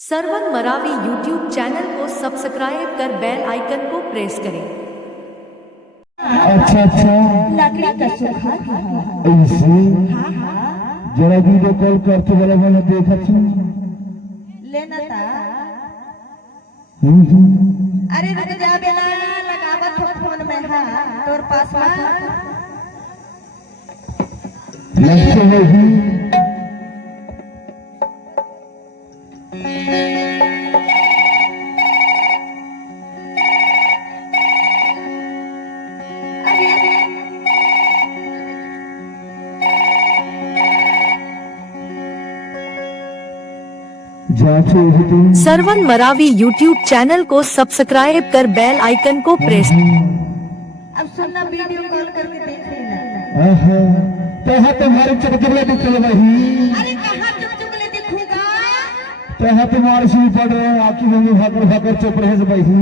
Sarwan Maravi YouTube channel को subscribe कर bell icon को प्रेस करें। अच्छा अच्छा लकड़ी का सुखा ऐसे हाँ हाँ जरा वीडियो कॉल करते वाला मैंने देखा था। लेना था। हम्म। अरे रुक जा बेला लगावत हो फोन में हाँ तोर पास लगते है ही जांचो ही तुम। सरवन मरावी यूट्यूब चैनल को सब्सक्राइब कर बेल आइकन को प्रेस। अब सुनना वीडियो कॉल करके देख लेना। आहा तहा तुम्हारे चुटकुले दिखले वही अरे कहाँ चुपचुपले दिखूंगा। तहा तुम्हारे सुई पड़ रहे आकी मम्मी भाकर भाकर चुप रहे वही।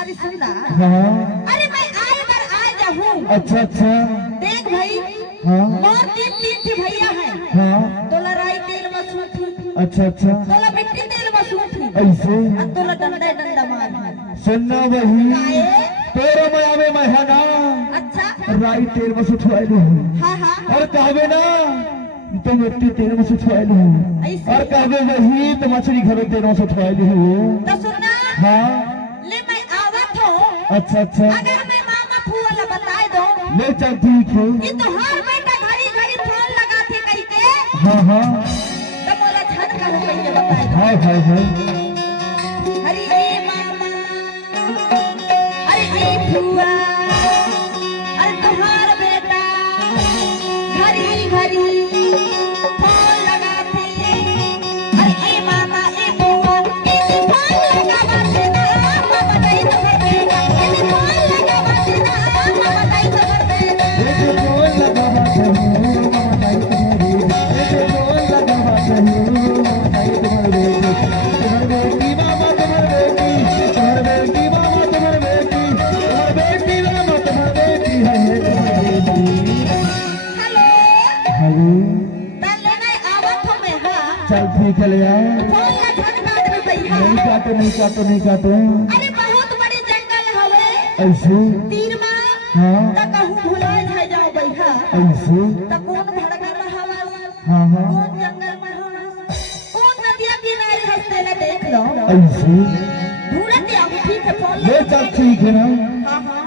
अरे सुनना हाँ अरे मैं आए बार आ जाऊँ। अच्छा अच्छा देख भाई हाँ मोर तीन भैया है। हाँ तो लड़ाई तेल मसूठी अच्छा अच्छा तोला मिट्टी तेल मसूठी ऐसे तोला डंडा डंडा मार सुनना वही काहे? तेरे में आवे महना अच्छा राई तेल में सुठवाई लो हाँ हाँ और कहवे ना तो मिट्टी तेल में सुठवाई लो ऐसे? और कहवे वही तो मछली घरों तेल में सुठवाई लो तो सुनना हाँ ले मैं आवत हो। अच्छा अच्छा अगर मैं मामा फूल बताए दो ले चल ठीक है कि तुम्हार बेटा घड़ी घड़ी फोन लगाते कहीं के हाँ हाँ तो मोला छन का रुपये बताए दो। हाय हाय हाय अरे ए मामा अरे ए फुआ अरे तुम्हार बेटा घड़ी घड़ी फोन लगाते अरे ए मामा ए फुआ ए फोन लगाते ना मामा नहीं तो बेटा ए फोन लगाते ना मामा नहीं तो बेटा। ये बोल लगा बात है मामा नहीं तुम्हारी ये बोल लगा बात है मामा नहीं तुम्हारी तुम्हारी बेटी मामा तुम्हारी बेटी मामा तुम्हारी बेटी मामा तुम्हारी बेटी है तुम्हारी बेटी। हेलो हेलो पहले मैं आवत हूँ मैं हाँ चल ठीक है ले आओ फोन ना झट काट में भैया। नहीं काटो नहीं काटो नहीं काटो अरे बहुत बड़ी जंगल हवे ऐसे तीर माँ हाँ त कहूँ भुला जाए जाओ भैया ऐसे त कौन भड़का में हवा हाँ हाँ कौन जंगल में हवा कौन नदिया किनारे हंसते न देख लो ऐसे ढूंढते अब ठीक है फोन ले चल ठीक है ना हाँ हाँ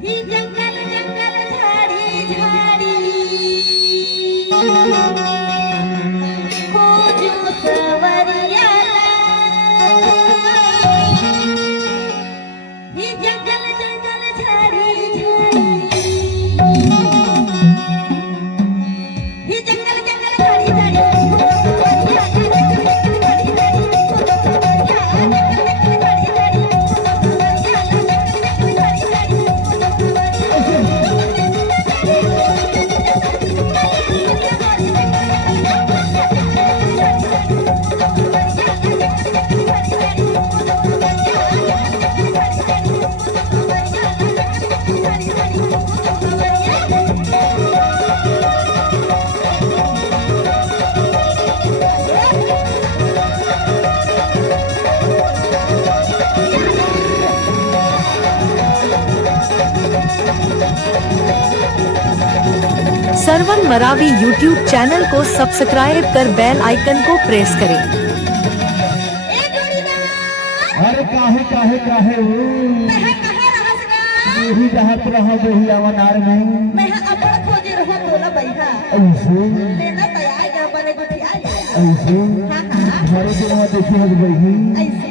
ही जंगल जंगल झाड़ी झाड़ी खोजो सवरिया ही जंगल जंगल झाड़ी झाड़ी ही जंगल जंगल झाड़ी झाड़ी खोजो सवरिया जंगल झाड़ी झाड़ी खोजो सवरिया जंगल झाड़ी झाड़ी खोजो सवरिया जंगल झाड़ी झाड़ी खोजो सरवन मरावी यूट्यूब चैनल को सब्सक्राइब कर बेल आइकन को प्रेस करें। ए जोड़ीदार अरे काहे काहे काहे हो कहाँ कहाँ रहस गा यही जहाँ पर रहा वही अवनार में मैं अपन खोजे रहा तोला बैठा ऐसे लेना तैयार जा बने गुठी आ जा ऐसे हाँ हाँ हमारे दिन में देखी है वही ऐसे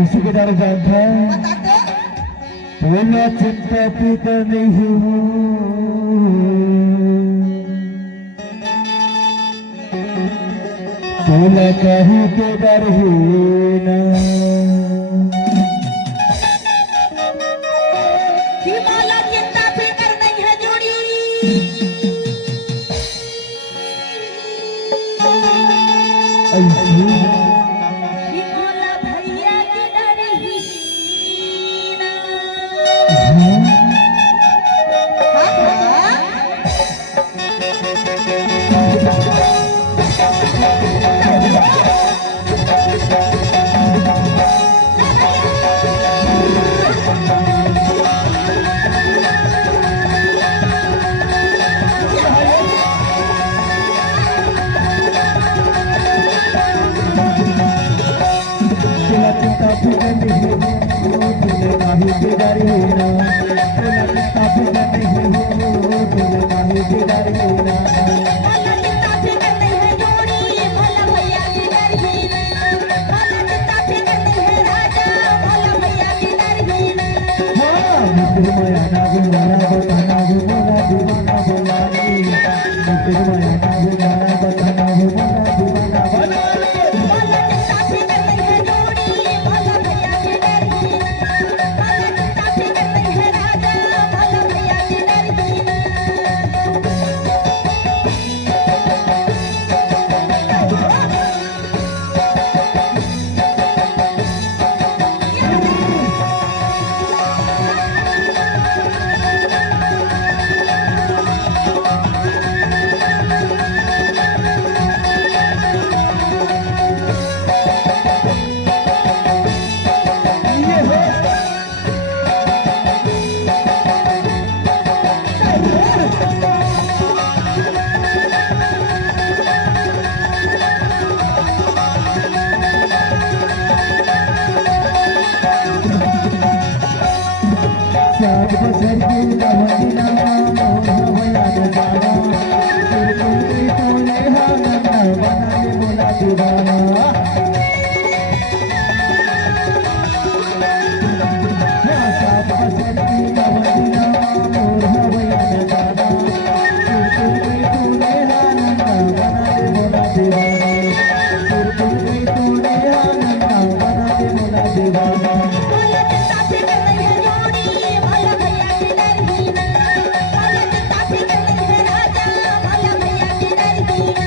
ऐसे के डर जानता है बता तो बोला चिंता पीता नहीं हूँ बोला कहीं के डर ही ना कि माला चिंता फिकर नहीं है जोड़ी ऐसे कि माला भैया की डर ही ना। हाँ हाँ बिगाड़ी ना बोला कितना फिकर नहीं हो बोला काहे बिगाड़ी ना बोला कितना फिकर नहीं है जोड़ी बोला भैया की डरही ना बोला कितना फिकर नहीं है राजा बोला भैया की डरही ना मुझे माया ना गुमाना बताना गुमाना दीवाना बोला रे मुझे माया ना गुमाना बताना गुमाना दीवाना बोला रे बोला कितना फिकर नहीं है जोड़ी बोला भैया की डरही ना बोला कितना फिकर नहीं है राजा बोला भैया की डरही ना ये हो सात बछर की लवंगिना भैया ने जाना फिर तुमने तूने हाना बना ले बोला दीवाना सात बछर की लवंगिना भैया ने जाना फिर तुमने तूने हाना बना ले बोला दीवाना फिर तुमने तूने हाना बना ले बोला दीवाना बोला कितना फिकर नहीं है जोड़ी बोला भैया की डरही ना बोला कितना फिकर नहीं है राजा बोला भैया की डरही ना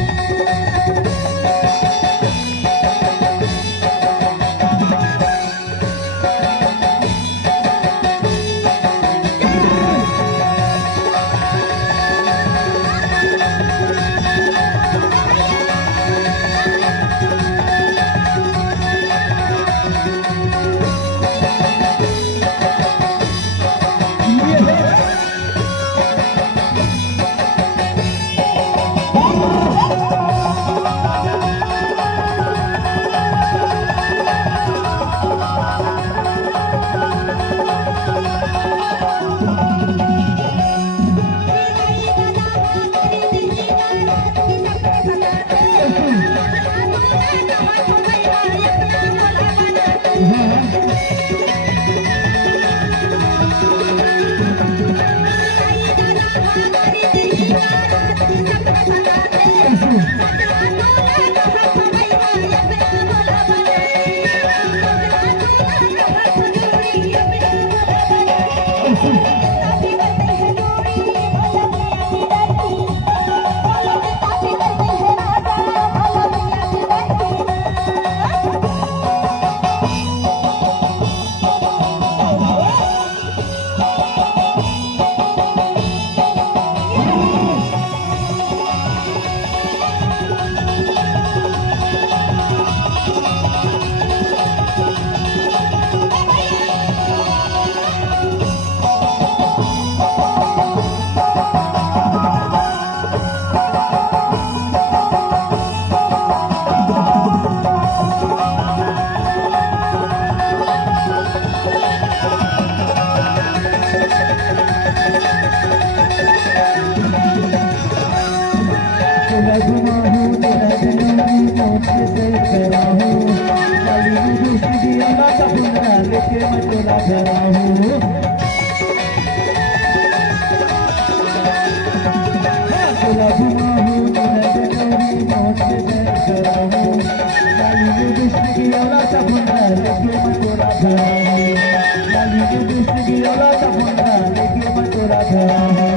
लेके मैं चला गया हूँ चला घुमा हूँ मौत से करा हूँ लाली ने दुष्ट की औलाद का भुंडा लेके मैं चला गया हूँ लाली ने दुष्ट की औलाद का भुंडा लेके मैं चला गया हूँ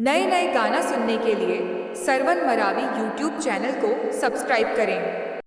नए नए गाना सुनने के लिए सरवन मरावी यूट्यूब चैनल को सब्सक्राइब करें।